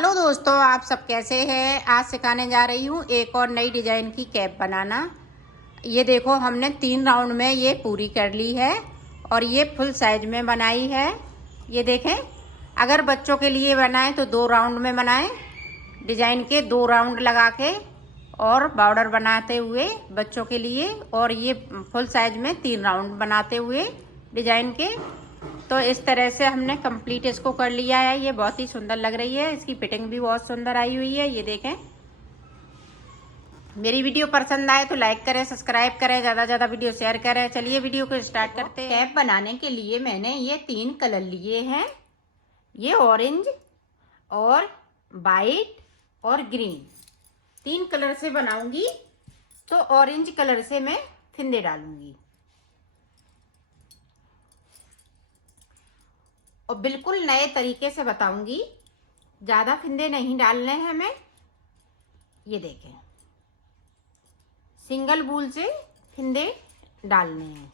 Hello दोस्तों, आप सब कैसे हैं। आज सिखाने जा रही हूँ एक और नई डिज़ाइन की कैप बनाना। ये देखो, हमने 3 राउंड में ये पूरी कर ली है और ये फुल साइज में बनाई है। ये देखें, अगर बच्चों के लिए बनाएं तो 2 राउंड में बनाएं, डिज़ाइन के 2 राउंड लगा के और बॉर्डर बनाते हुए बच्चों के लिए, और ये फुल साइज में 3 राउंड बनाते हुए डिज़ाइन के। तो इस तरह से हमने कंप्लीट इसको कर लिया है। ये बहुत ही सुंदर लग रही है, इसकी फिटिंग भी बहुत सुंदर आई हुई है। ये देखें, मेरी वीडियो पसंद आए तो लाइक करें, सब्सक्राइब करें, ज़्यादा से ज़्यादा वीडियो शेयर करें। चलिए वीडियो को स्टार्ट करते हैं। कैप बनाने के लिए मैंने ये 3 कलर लिए हैं, ये ऑरेंज और वाइट और ग्रीन। 3 कलर से बनाऊंगी, तो ऑरेंज कलर से मैं फिंदे डालूंगी और बिल्कुल नए तरीके से बताऊंगी। ज़्यादा फिंदे नहीं डालने हैं हमें। ये देखें, सिंगल बूल से फिंदे डालने हैं।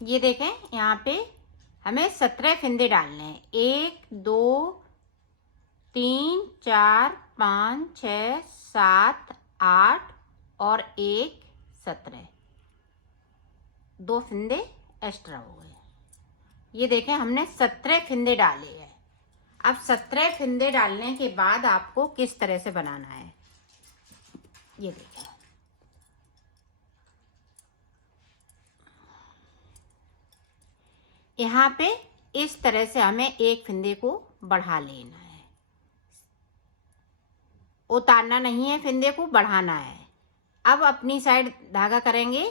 ये देखें, यहाँ पे हमें 17 फिंदे डालने हैं। 1 2 3 4 5 6 7 8 और 1 17। 2 फिंदे एक्स्ट्रा हो गए। ये देखें, हमने 17 फिंदे डाले हैं। अब 17 फिंदे डालने के बाद आपको किस तरह से बनाना है, ये देखें। यहाँ पे इस तरह से हमें एक फिंदे को बढ़ा लेना है। उतारना नहीं है, फिंदे को बढ़ाना है। अब अपनी साइड धागा करेंगे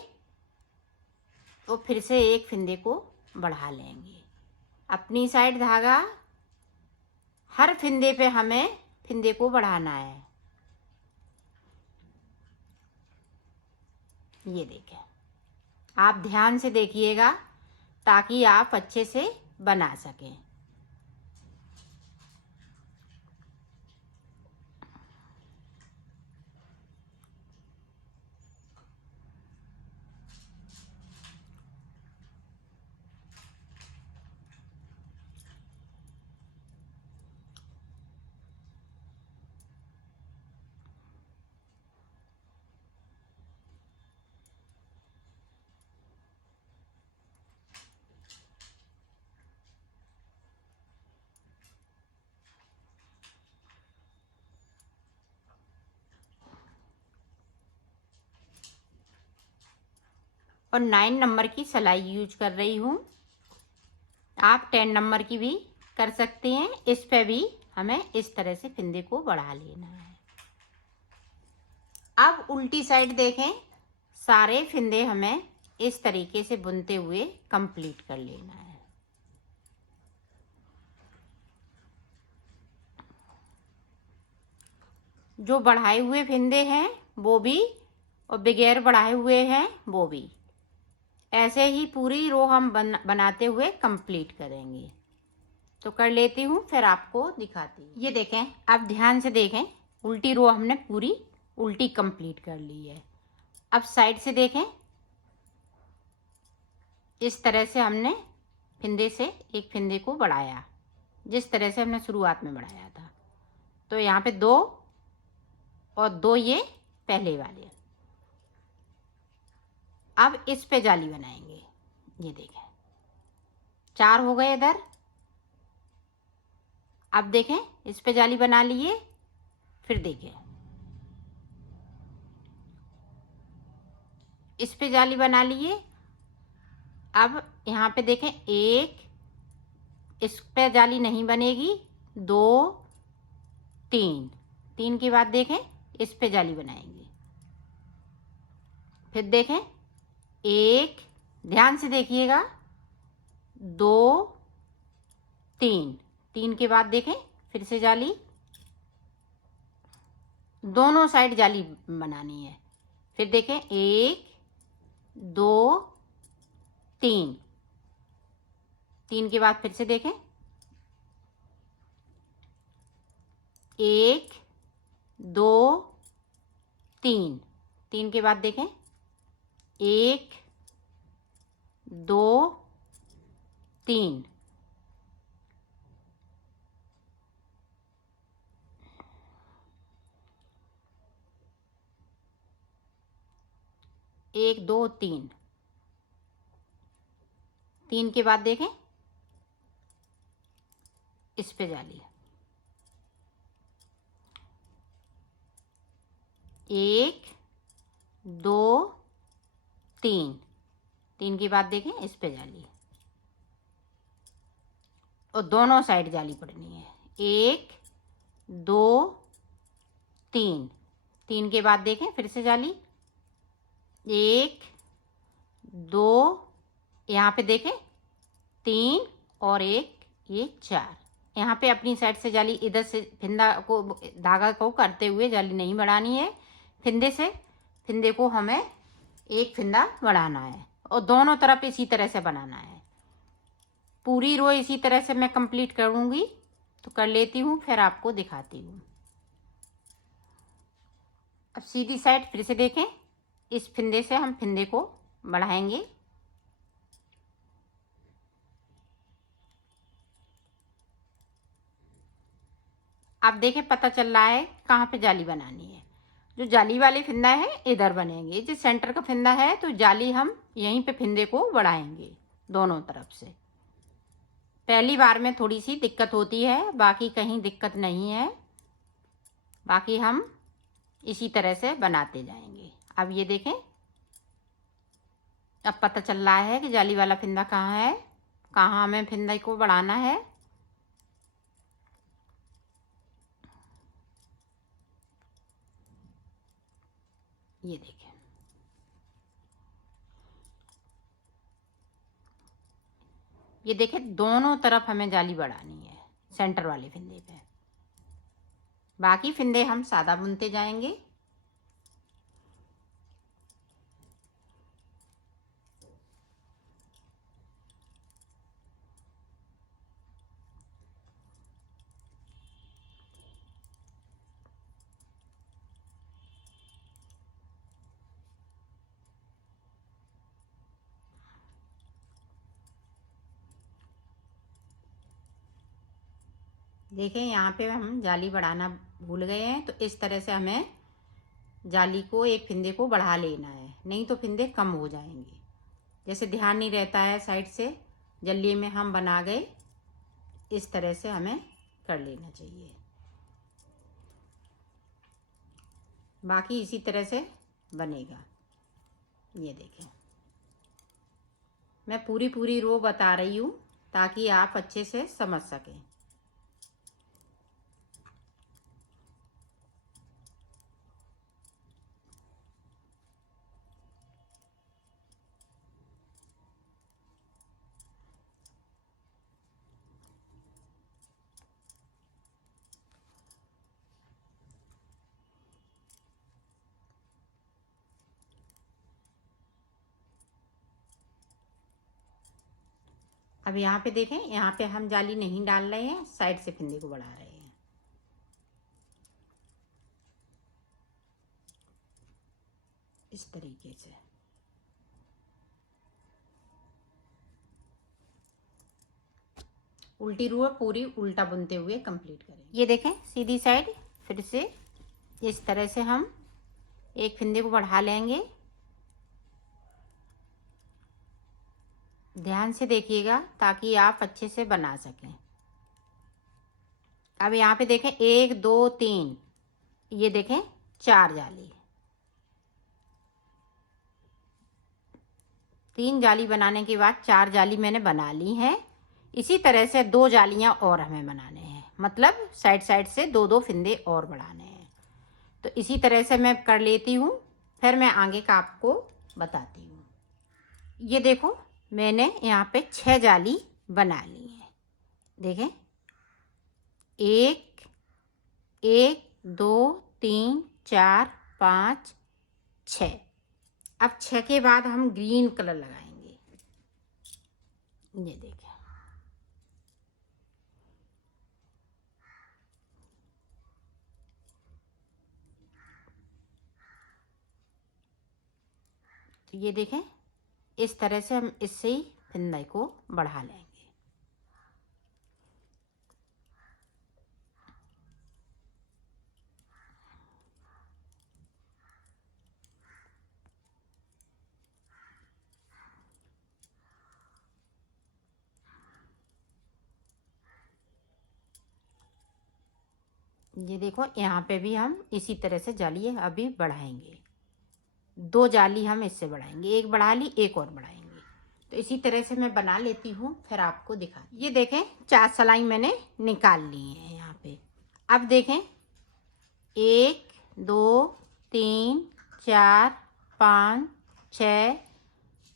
तो फिर से एक फिंदे को बढ़ा लेंगे। अपनी साइड धागा, हर फिंदे पे हमें फिंदे को बढ़ाना है। ये देखें, आप ध्यान से देखिएगा ताकि आप अच्छे से बना सकें। और 9 नंबर की सिलाई यूज कर रही हूँ। आप 10 नंबर की भी कर सकते हैं। इस पे भी हमें इस तरह से फिंदे को बढ़ा लेना है। अब उल्टी साइड देखें, सारे फिंदे हमें इस तरीके से बुनते हुए कंप्लीट कर लेना है। जो बढ़ाए हुए फिंदे हैं वो भी, और बगैर बढ़ाए हुए हैं वो भी, ऐसे ही पूरी रो हम बनाते हुए कंप्लीट करेंगे। तो कर लेती हूँ, फिर आपको दिखाती हूँ। ये देखें, अब ध्यान से देखें, उल्टी रो हमने पूरी उल्टी कंप्लीट कर ली है। अब साइड से देखें, इस तरह से हमने फिंदे से एक फिंदे को बढ़ाया, जिस तरह से हमने शुरुआत में बढ़ाया था। तो यहाँ पे 2 और 2 ये पहले वाले। अब इस पे जाली बनाएंगे। ये देखें, 4 हो गए इधर। अब देखें, इस पे जाली बना लिए, फिर देखें इस पे जाली बना लिए। अब यहाँ पे देखें, 1, इस पे जाली नहीं बनेगी, 2 3, 3 के बाद देखें इस पे जाली बनाएंगे। फिर देखें, 1, ध्यान से देखिएगा, 2 3, 3 के बाद देखें फिर से जाली, दोनों साइड जाली बनानी है। फिर देखें 1 2 3, 3 के बाद फिर से देखें 1 2 3, 3 के बाद देखें 1 2 3, 1 2 3, 3 के बाद देखें इस पे जाली 1 2 3, 3 की बात देखें इस पे जाली और दोनों साइड जाली पड़नी है। 1 2 3, 3 के बाद देखें फिर से जाली 1 2, यहाँ पे देखें 3 और 1, ये 4। यहाँ पे अपनी साइड से जाली इधर से फिंदा को धागा को करते हुए जाली नहीं बढ़ानी है। फिंदे को हमें एक फिंदा बढ़ाना है और दोनों तरफ इसी तरह से बनाना है। पूरी रो इसी तरह से मैं कंप्लीट करूँगी, तो कर लेती हूँ फिर आपको दिखाती हूँ। अब सीधी साइड फिर से देखें, इस फिंदे से हम फिंदे को बढ़ाएंगे। आप देखें पता चल रहा है कहाँ पे जाली बनानी है। जो जाली वाले फिंदा है इधर बनेंगे, जो सेंटर का फिंदा है तो जाली हम यहीं पे फिंदे को बढ़ाएंगे दोनों तरफ से। पहली बार में थोड़ी सी दिक्कत होती है, बाकी कहीं दिक्कत नहीं है। बाकी हम इसी तरह से बनाते जाएंगे। अब ये देखें, अब पता चल रहा है कि जाली वाला फिंदा कहाँ है, कहाँ हमें फिंदे को बढ़ाना है। ये देखें, ये देखें दोनों तरफ हमें जाली बढ़ानी है सेंटर वाले फिंदे पे। बाकी फिंदे हम सादा बुनते जाएंगे। देखें यहाँ पे हम जाली बढ़ाना भूल गए हैं, तो इस तरह से हमें जाली को एक फिंदे को बढ़ा लेना है, नहीं तो फिंदे कम हो जाएंगे। जैसे ध्यान नहीं रहता है साइड से, जल्दी में हम बना गए, इस तरह से हमें कर लेना चाहिए। बाकी इसी तरह से बनेगा। ये देखें, मैं पूरी रो बता रही हूँ ताकि आप अच्छे से समझ सकें। अब यहाँ पे देखें, यहाँ पे हम जाली नहीं डाल रहे हैं, साइड से फिंदे को बढ़ा रहे हैं। इस तरीके से उल्टी रो पूरी उल्टा बुनते हुए कंप्लीट करें। ये देखें सीधी साइड फिर से इस तरह से हम एक फिंदे को बढ़ा लेंगे। ध्यान से देखिएगा ताकि आप अच्छे से बना सकें। अब यहाँ पे देखें 1 2 3, ये देखें 4 जाली, 3 जाली बनाने के बाद 4 जाली मैंने बना ली हैं। इसी तरह से 2 जालियाँ और हमें बनाने हैं, मतलब साइड से 2 फिंदे और बढ़ाने हैं। तो इसी तरह से मैं कर लेती हूँ, फिर मैं आगे का आपको बताती हूँ। ये देखो मैंने यहाँ पे 6 जाली बना ली है। देखें 1 1 2 3 4 5 6। अब 6 के बाद हम ग्रीन कलर लगाएंगे। ये देखिए, तो ये देखें, इस तरह से हम इससे ही फिंदे को बढ़ा लेंगे। ये देखो, यहाँ पे भी हम इसी तरह से जाली अभी बढ़ाएंगे। 2 जाली हम इससे बढ़ाएंगे, एक बढ़ा ली, एक और बढ़ाएंगे। तो इसी तरह से मैं बना लेती हूँ, फिर आपको दिखा। ये देखें, 4 सिलाई मैंने निकाल ली है यहाँ पे। अब देखें, 1 2 3 4 5 6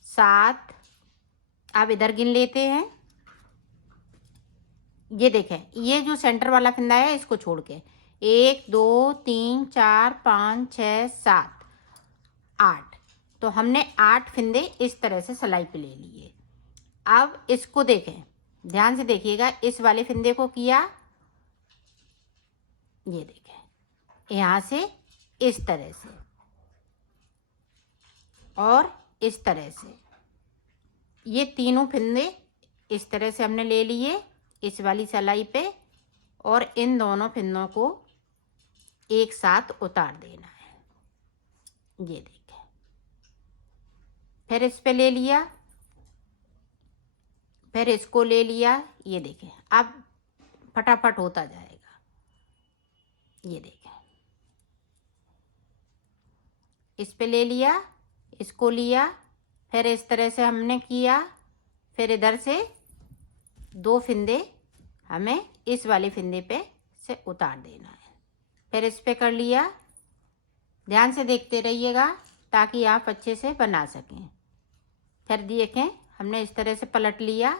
7। अब इधर गिन लेते हैं। ये देखें, ये जो सेंटर वाला फंदा है इसको छोड़ के 1 2 3 4 5 6 7 8। तो हमने 8 फिंदे इस तरह से सिलाई पे ले लिए। अब इसको देखें, ध्यान से देखिएगा, इस वाले फिंदे को किया, ये देखें, यहाँ से इस तरह से और इस तरह से, ये तीनों फिंदे इस तरह से हमने ले लिए इस वाली सिलाई पे, और इन दोनों फिंदों को एक साथ उतार देना है। ये देखें, फिर इस पे ले लिया, फिर इसको ले लिया। ये देखें, अब फटाफट होता जाएगा। ये देखें, इस पे ले लिया, इसको लिया, फिर इस तरह से हमने किया, फिर इधर से 2 फिंदे हमें इस वाले फिंदे पे से उतार देना है। फिर इस पे कर लिया। ध्यान से देखते रहिएगा ताकि आप अच्छे से बना सकें। फिर देखें, हमने इस तरह से पलट लिया।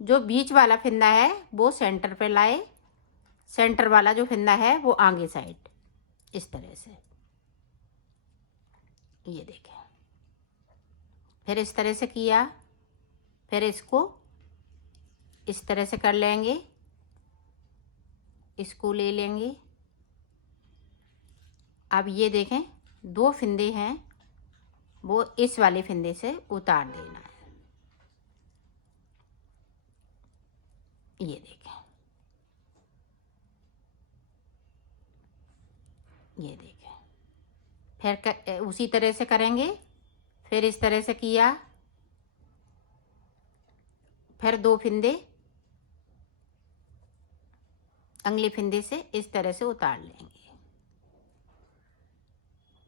जो बीच वाला फिंदा है वो सेंटर पे लाए, सेंटर वाला जो फिंदा है वो आगे साइड, इस तरह से। ये देखें, फिर इस तरह से किया, फिर इसको इस तरह से कर लेंगे, इसको ले लेंगे। अब ये देखें, 2 फिंदे हैं वो इस वाले फिंदे से उतार देना है। ये देखें, ये देखें, फिर उसी तरह से करेंगे। फिर इस तरह से किया, फिर 2 फिंदे अगले फिंदे से इस तरह से उतार लेंगे।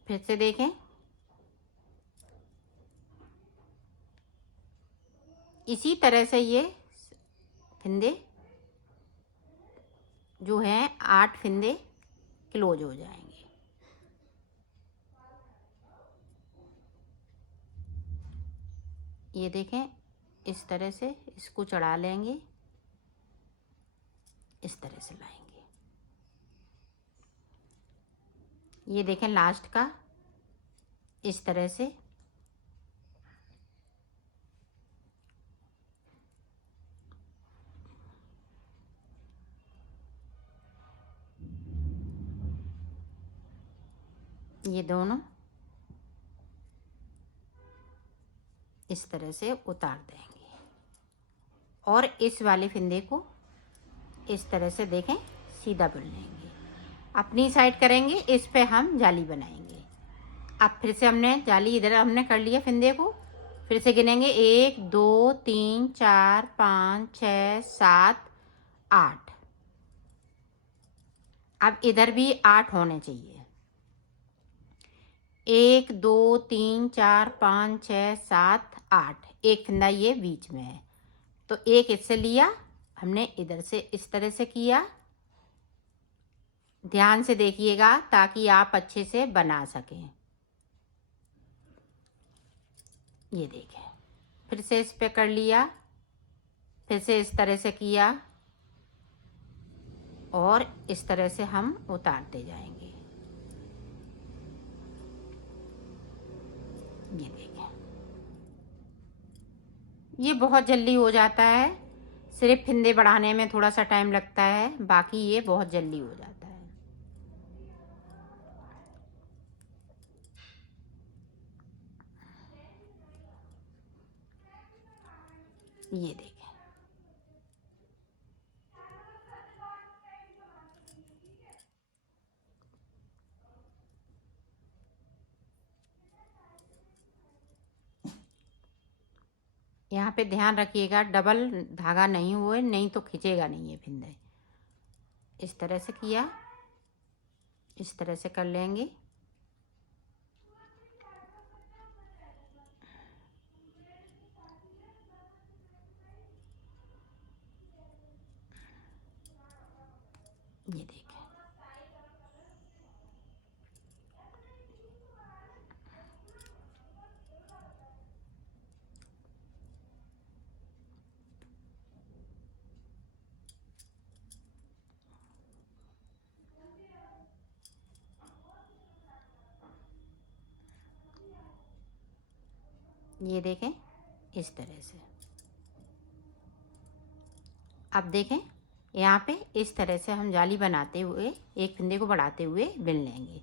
फिर से देखें, इसी तरह से ये फिंदे जो हैं 8 फिंदे क्लोज हो जाएंगे। ये देखें, इस तरह से इसको चढ़ा लेंगे, इस तरह से लाएंगे। ये देखें, लास्ट का इस तरह से ये दोनों इस तरह से उतार देंगे, और इस वाले फिंदे को इस तरह से देखें सीधा बुन लेंगे। अपनी साइड करेंगे, इस पे हम जाली बनाएंगे। अब फिर से हमने जाली इधर हमने कर लिया फिंदे को, फिर से गिनेंगे 1 2 3 4 5 6 7 8। अब इधर भी 8 होने चाहिए। 1 2 3 4 5 6 7 8, एक फिंदा ये बीच में है, तो एक इससे लिया हमने, इधर से इस तरह से किया। ध्यान से देखिएगा ताकि आप अच्छे से बना सकें। ये देखें, फिर से इस पे कर लिया, फिर से इस तरह से किया, और इस तरह से हम उतारते जाएंगे। ये देखें, ये बहुत जल्दी हो जाता है। सिर्फ फिंदे बढ़ाने में थोड़ा सा टाइम लगता है, बाकी ये बहुत जल्दी हो जाता है। ये देखें, यहाँ पे ध्यान रखिएगा डबल धागा नहीं हुए, नहीं तो खींचेगा नहीं ये फिंदे। इस तरह से किया, इस तरह से कर लेंगे। ये देखें, ये देखें इस तरह से। अब देखें यहाँ पे इस तरह से हम जाली बनाते हुए एक फिंदे को बढ़ाते हुए बिन लेंगे।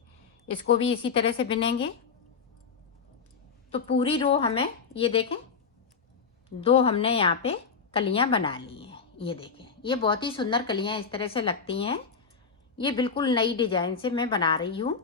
इसको भी इसी तरह से बिनेंगे। तो पूरी रो हमें, ये देखें, दो हमने यहाँ पे कलियाँ बना ली हैं। ये देखें, ये बहुत ही सुंदर कलियाँ इस तरह से लगती हैं। ये बिल्कुल नई डिजाइन से मैं बना रही हूँ।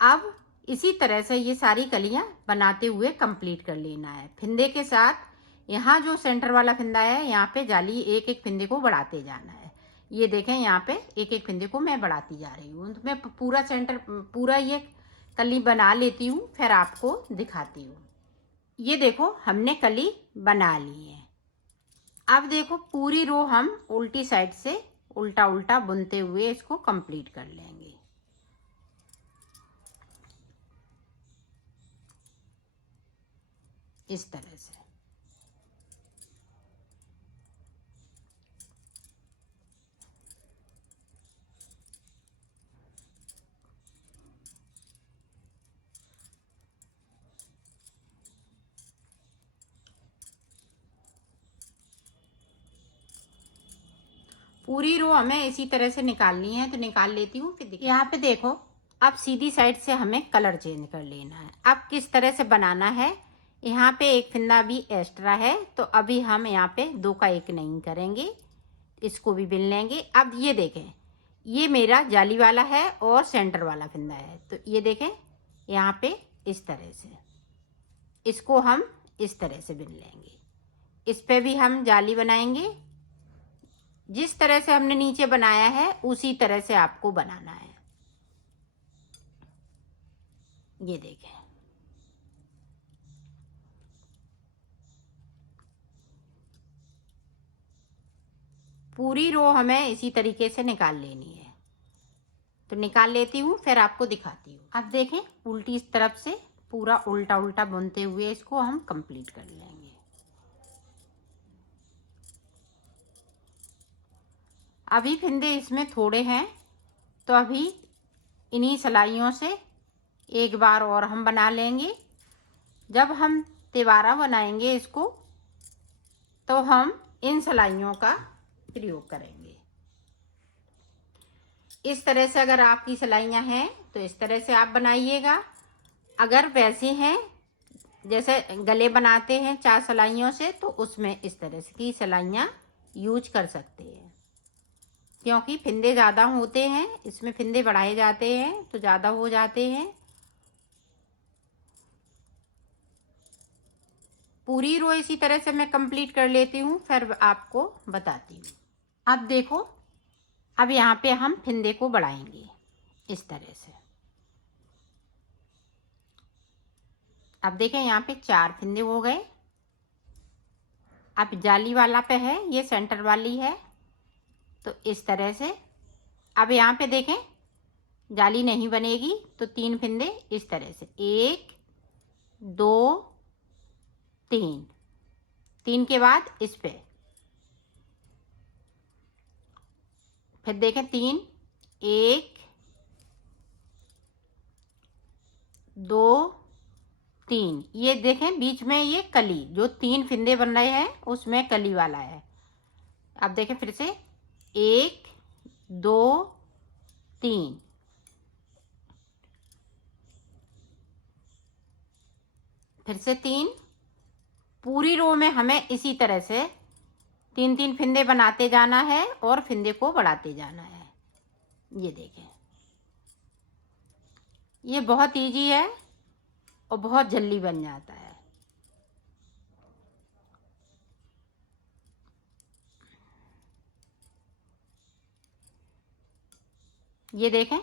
अब इसी तरह से ये सारी कलियां बनाते हुए कंप्लीट कर लेना है। फिंदे के साथ यहाँ जो सेंटर वाला फिंदा है, यहाँ पे जाली एक एक फिंदे को बढ़ाते जाना है। ये देखें, यहाँ पे एक एक फिंदे को मैं बढ़ाती जा रही हूँ। तो मैं पूरा सेंटर, पूरा ये कली बना लेती हूँ, फिर आपको दिखाती हूँ। ये देखो, हमने कली बना ली है। अब देखो, पूरी रो हम उल्टी साइड से उल्टा उल्टा बुनते हुए इसको कंप्लीट कर लेंगे। इस तरह से। पूरी रो हमें इसी तरह से निकालनी है, तो निकाल लेती हूँ। फिर यहाँ पे देखो, अब सीधी साइड से हमें कलर चेंज कर लेना है। अब किस तरह से बनाना है, यहाँ पे एक फिंदा भी एक्स्ट्रा है, तो अभी हम यहाँ पे दो का एक नहीं करेंगे, इसको भी बिन लेंगे। अब ये देखें, ये मेरा जाली वाला है और सेंटर वाला फिंदा है। तो ये देखें, यहाँ पे इस तरह से इसको हम इस तरह से बिन लेंगे। इस पे भी हम जाली बनाएंगे। जिस तरह से हमने नीचे बनाया है उसी तरह से आपको बनाना है। ये देखें, पूरी रो हमें इसी तरीके से निकाल लेनी है। तो निकाल लेती हूँ, फिर आपको दिखाती हूँ। अब देखें, उल्टी इस तरफ से पूरा उल्टा उल्टा बुनते हुए इसको हम कंप्लीट कर लेंगे। अभी फिंदे इसमें थोड़े हैं, तो अभी इन्हीं सिलाइयों से एक बार और हम बना लेंगे। जब हम तिबारा बनाएंगे इसको, तो हम इन सिलाइयों का प्रयोग करेंगे। इस तरह से अगर आपकी सिलाइयाँ हैं तो इस तरह से आप बनाइएगा। अगर वैसे हैं जैसे गले बनाते हैं 4 सिलाइयों से, तो उसमें इस तरह से की सिलाइयाँ यूज कर सकते हैं। क्योंकि फिंदे ज़्यादा होते हैं, इसमें फिंदे बढ़ाए जाते हैं तो ज़्यादा हो जाते हैं। पूरी रो इसी तरह से मैं कंप्लीट कर लेती हूँ, फिर आपको बताती हूँ। अब देखो, अब यहाँ पे हम फिंदे को बढ़ाएंगे इस तरह से। अब देखें, यहाँ पे 4 फिंदे हो गए। अब जाली वाला पे है, ये सेंटर वाली है, तो इस तरह से। अब यहाँ पे देखें, जाली नहीं बनेगी, तो 3 फिंदे इस तरह से, 1 2 3, 3 के बाद इस पे, फिर देखें 3, 1 2 तीन, ये देखें बीच में ये कली, जो 3 फिंदे बन रहे हैं उसमें कली वाला है। अब देखें फिर से 1 2 3, फिर से 3। पूरी रो में हमें इसी तरह से 3-3 फिंदे बनाते जाना है और फिंदे को बढ़ाते जाना है। ये देखें, ये बहुत इजी है और बहुत जल्दी बन जाता है। ये देखें,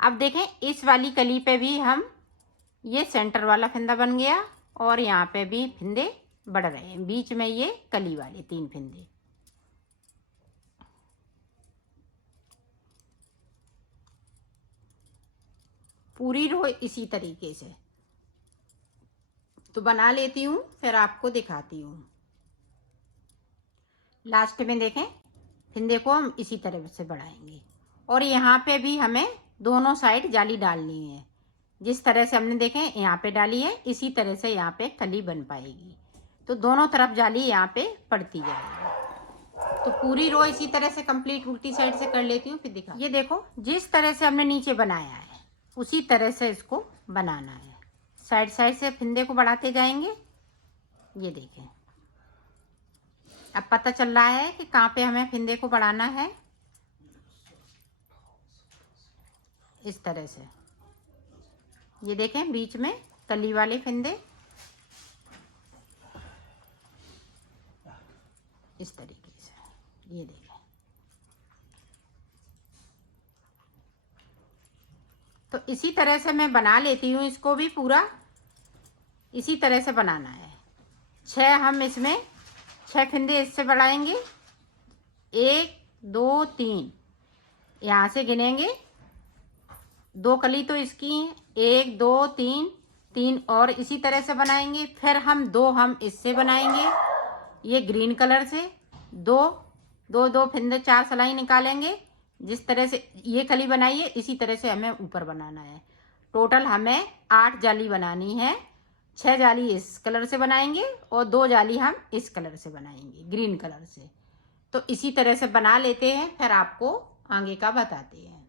अब देखें इस वाली कली पे भी हम, ये सेंटर वाला फिंदा बन गया और यहाँ पे भी फिंदे बढ़ रहे हैं, बीच में ये कली वाले 3 फिंदे। पूरी रो इसी तरीके से तो बना लेती हूँ, फिर आपको दिखाती हूँ। लास्ट में देखें फिंदे को हम इसी तरह से बढ़ाएंगे और यहाँ पे भी हमें दोनों साइड जाली डालनी है। जिस तरह से हमने देखें यहाँ पे डाली है, इसी तरह से यहाँ पे कली बन पाएगी। तो दोनों तरफ जाली यहाँ पे पड़ती जाएगी। तो पूरी रो इसी तरह से कंप्लीट उल्टी साइड से कर लेती हूँ, फिर दिखा। ये देखो जिस तरह से हमने नीचे बनाया है उसी तरह से इसको बनाना है। साइड साइड से फिंदे को बढ़ाते जाएंगे। ये देखें, अब पता चल रहा है कि कहाँ पे हमें फिंदे को बढ़ाना है। इस तरह से ये देखें बीच में कली वाले फिंदे, इस तरीके से। ये देखें, तो इसी तरह से मैं बना लेती हूँ। इसको भी पूरा इसी तरह से बनाना है। 6 हम इसमें 6 फिंदे इससे बढ़ाएंगे। 1 2 3 यहाँ से गिनेंगे। 2 कली तो इसकी 1 2 3 3 और इसी तरह से बनाएंगे। फिर हम 2 हम इससे बनाएंगे, ये ग्रीन कलर से 2 2 2 फिंदे 4 सिलाई निकालेंगे। जिस तरह से ये कली बनाई है इसी तरह से हमें ऊपर बनाना है। टोटल हमें 8 जाली बनानी है। 6 जाली इस कलर से बनाएंगे और 2 जाली हम इस कलर से बनाएंगे, ग्रीन कलर से। तो इसी तरह से बना लेते हैं, फिर आपको आगे का बताते हैं।